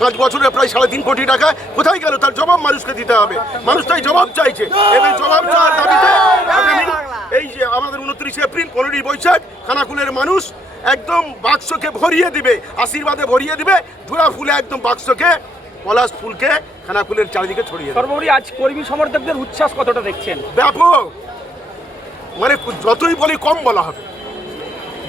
5 বছরে প্রায় 3.5 কোটি টাকা কোথায় গেল? তার জবাব মানুষকে দিতে হবে। মানুষ তাই জবাব চাইছে। এবং জবাব চাওয়ার দাবিতে এই যে আমাদের 29 এপ্রিল 15ই বৈশাখ খানাকুলের মানুষ একদম বাক্সকে ভরিয়ে দিবে, আশীর্বাদে ভরিয়ে দিবে, ধুলা ফুলে একদম বাক্সকে পলাশ ফুলকে খানাকুলের চারিদিকে ছড়িয়ে দেবে। সর্বোপরি আজ কর্মী সমর্থকদের উচ্ছ্বাস কতটা দেখছেন? ব্যাপক, মানে যতই বলি কম বলা হবে,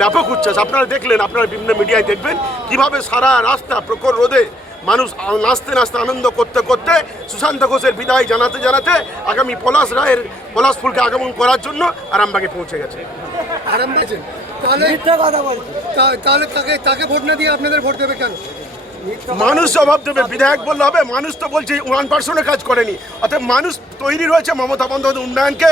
ব্যাপক উচ্ছ্বাস। আপনারা দেখলেন, আপনারা বিভিন্ন মিডিয়ায় দেখবেন কিভাবে সারা রাস্তা প্রখর রোদে মানুষ নাচতে নাচতে আনন্দ করতে করতে সুশান্ত ঘোষের বিদায় জানাতে জানাতে আগামী পলাশ রায়ের পলাশ ফুলকে আগমন করার জন্য আরামবাগে পৌঁছে গেছে। তাহলে তাকে ভোট না দিয়ে আপনাদের ভোট দেবে কেন? মানুষ জবাব দেবে। বিধায়ক বললে হবে? মানুষ তো বলছে 1% কাজ করেনি। অর্থাৎ মানুষ তৈরি রয়েছে মমতা বন্দ্যোপাধ্যায় উন্নয়নকে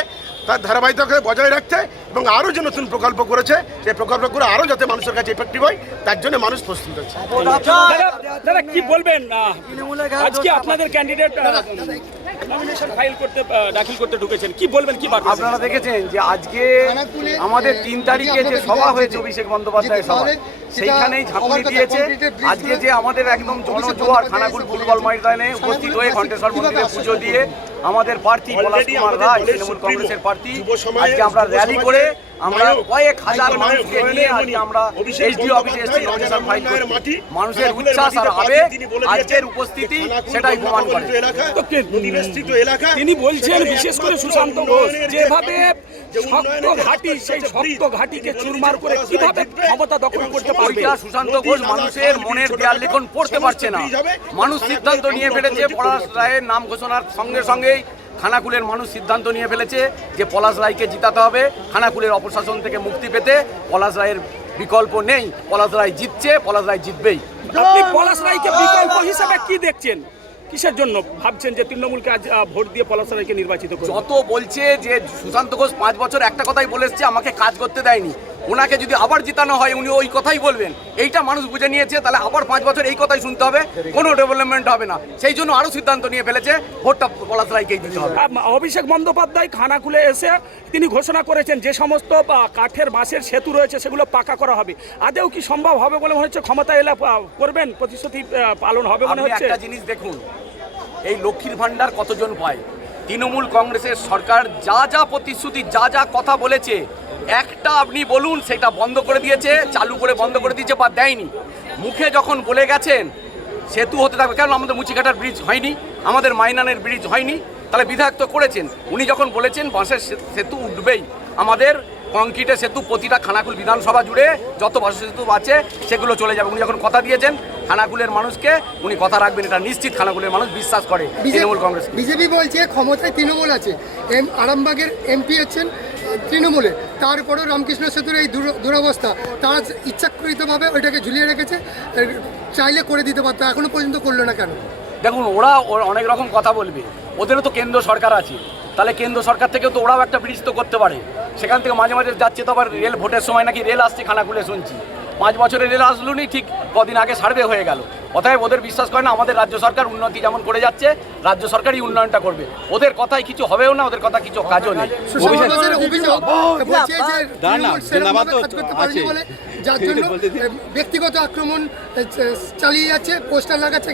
তার ধারাবাহিকতাকে বজায় রাখতে এবং আরও যে নতুন প্রকল্প করেছে সেই প্রকল্পগুলো আরও যাতে মানুষের কাছে এফেক্টিভ হয় তার জন্য মানুষ প্রস্তুত আছে। দাদা কি বলবেন, আজকে আপনাদের ক্যান্ডিডেট নমিনেশন দাখিল করতে ঢুকেছেন, কি বলবেন, কি বার্তা? আপনারা দেখেছেন যে আজকে আমাদের 3 তারিখে যে সভা হয়েছে অভিষেক বন্দ্যোপাধ্যায়ের সভা, সেইখানেই ঝাঁকুনি দিয়েছে। আজকে যে আমাদের একদম জনজোয়ার খানাকুল ফুটবল ময়দানে উপস্থিত হয়ে ঘণ্টেশ্বর মন্দিরে পুজো দিয়ে আমাদের প্রার্থী পলাশ কুমার রায় তৃণমূল কংগ্রেসের প্রার্থী, আজকে আমরা র্যালি করে আমরা কয়েক হাজার মানুষকে নিয়ে আজকে আমরা এসডিও অফিসে এসেছি নমিনেশন ফাইল করতে। মানুষের উচ্ছ্বাস আর আবেগ আজকের উপস্থিতি সেটাই প্রমাণ করে। তিনি বলছেন বিশেষ করে সুশান্ত ঘোষ যেভাবে শক্ত ঘাঁটি, সেই শক্ত ঘাঁটিকে চুরমার করে কিভাবে ক্ষমতা দখল করতে পারবে। সুশান্ত ঘোষ মানুষের মনের দেয়াল লিখন পড়তে পারছে না। মানুষ সিদ্ধান্ত নিয়ে ফেলেছে পলাশ রায়ের নাম ঘোষণার সঙ্গে সঙ্গেই খানাকুলের মানুষ সিদ্ধান্ত নিয়ে ফেলেছে যে পলাশ রায়কে জিতাতে হবে। খানাকুলের অপশাসন থেকে মুক্তি পেতে পলাশ রায়ের বিকল্প নেই। পলাশ রায় জিতছে, পলাশ রায় জিতবেই। আপনি পলাশ রায়কে বিকল্প হিসেবে কি দেখছেন? কিসের জন্য ভাবছেন যে তৃণমূলকে আজ ভোট দিয়ে পলাশ রায়কে নির্বাচিত করবে? যত বলছে যে সুশান্ত ঘোষ 5 বছর একটা কথাই বলে এসছে, আমাকে কাজ করতে দেয়নি। ওনাকে যদি আবার জিতানো হয় উনি ওই কথাই বলবেন, এইটা মানুষ বুঝে নিয়েছে। তাহলে আবার 5 বছর এই কথাই শুনতে হবে, কোনো ডেভেলপমেন্ট হবে না। সেই জন্য আরও সিদ্ধান্ত নিয়ে ফেলেছে ভোটটা পলাশ রায়কেই দিতে হবে। অভিষেক বন্দ্যোপাধ্যায় খানাকুলে এসে তিনি ঘোষণা করেছেন যে সমস্ত কাঠের বাঁশের সেতু রয়েছে সেগুলো পাকা করা হবে। আদেও কি সম্ভব হবে বলে মনে হচ্ছে? ক্ষমতা এলে করবেন, প্রতিশ্রুতি পালন হবে মনে হচ্ছে? একটা জিনিস দেখুন, এই লক্ষ্মীর ভাণ্ডার কতজন পায়? তৃণমূল কংগ্রেসের সরকার যা যা প্রতিশ্রুতি, যা যা কথা বলেছে, একটা আপনি বলুন সেটা বন্ধ করে দিয়েছে, চালু করে বন্ধ করে দিয়েছে বা দেয়নি। মুখে যখন বলে গেছেন সেতু হতে থাকবে, কেন আমাদের মুচিকাটার ব্রিজ হয়নি, আমাদের মাইনানের ব্রিজ হয়নি? তাহলে বিধায়ক তো করেছেন। উনি যখন বলেছেন বাঁশের সেতু উঠবেই, আমাদের কংক্রিটের সেতু প্রতিটা খানাকুল বিধানসভা জুড়ে যত বাঁশের সেতু আছে সেগুলো চলে যাবে। উনি যখন কথা দিয়েছেন খানাকুলের মানুষকে, উনি কথা রাখবেন, এটা নিশ্চিত খানাকুলের মানুষ বিশ্বাস করে তৃণমূল কংগ্রেস। বিজেপি বলছে ক্ষমতায় তৃণমূল আছে, আরামবাগের এমপি হচ্ছেন তৃণমূলে, তারপরেও রামকৃষ্ণ সেতুর এই দুরবস্থা, তারা ইচ্ছাকৃতভাবে ওইটাকে ঝুলিয়ে রেখেছে। চাইলে করে দিতে পারতো, এখনো পর্যন্ত করলো না কেন? দেখুন, ওরা অনেক রকম কথা বলবে, ওদেরও তো কেন্দ্র সরকার আছে। তাহলে কেন্দ্র সরকার থেকেও তো ওরাও একটা ব্রিজ তো করতে পারে। সেখান থেকে মাঝে মাঝে যাচ্ছে তো আবার রেল, ভোটের সময় নাকি রেল আসছে খানাকুলে শুনছি। 5 বছরের রেল আসলো নি, ঠিক কদিন আগে সার্ভে হয়ে গেল। অতএব ওদের বিশ্বাস করে না আমাদের রাজ্য সরকার উন্নতি যেমন করে যাচ্ছে, রাজ্য সরকারই উন্নয়নটা করবে। ওদের কথায় কিছু হবেও না, ওদের কথা কিছু কাজও নেই। ব্যক্তিগত আক্রমণ চালিয়ে যাচ্ছে, পোস্টার লাগাচ্ছে,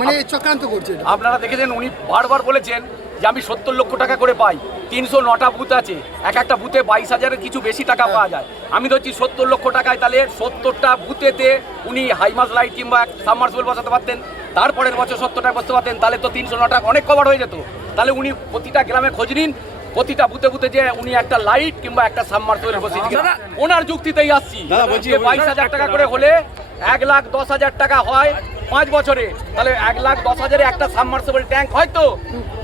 মানে চক্রান্ত করছে। আপনারা দেখেছেন উনি বারবার বলেছেন যে আমি 70 লক্ষ টাকা করে পাই, 309টা বুথ আছে, এক একটা বুথে 22,000-এর কিছু বেশি টাকা পাওয়া যায়। আমি ধরছি 70 লক্ষ টাকায়, তাহলে 70টা বুথেতে উনি হাইমাস লাইট কিংবা সাবমার্সিবল বসাতে পারতেন। তারপরের বছর 70টায় বসতে পারতেন, তাহলে তো 309 টাকা অনেক কভার হয়ে যেত। তাহলে উনি প্রতিটা গ্রামে খোঁজ নিন, প্রতিটা বুথে বুথে যে উনি একটা লাইট কিংবা একটা সাবমার্সিবল বসিয়েছি। ওনার যুক্তিতেই আসছি, 22,000 টাকা করে হলে 1,10,000 টাকা হয় 5 বছরে, তাহলে 1,10,000-এ একটা সাবমার্সিবল ট্যাঙ্ক হয়তো।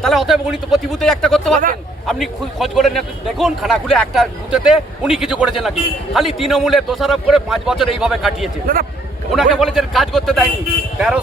তাহলে অতএব উনি তো প্রতি বুথে একটা করতে পারবেন। আপনি খোঁজ করে দেখুন খানাকুলে একটা বুথেতে উনি কিছু করেছেন নাকি? খালি তৃণমূলের দোষারোপ করে 5 বছর এইভাবে কাটিয়েছে। ওনাকে বলেছেন কাজ করতে দেয়নি। 13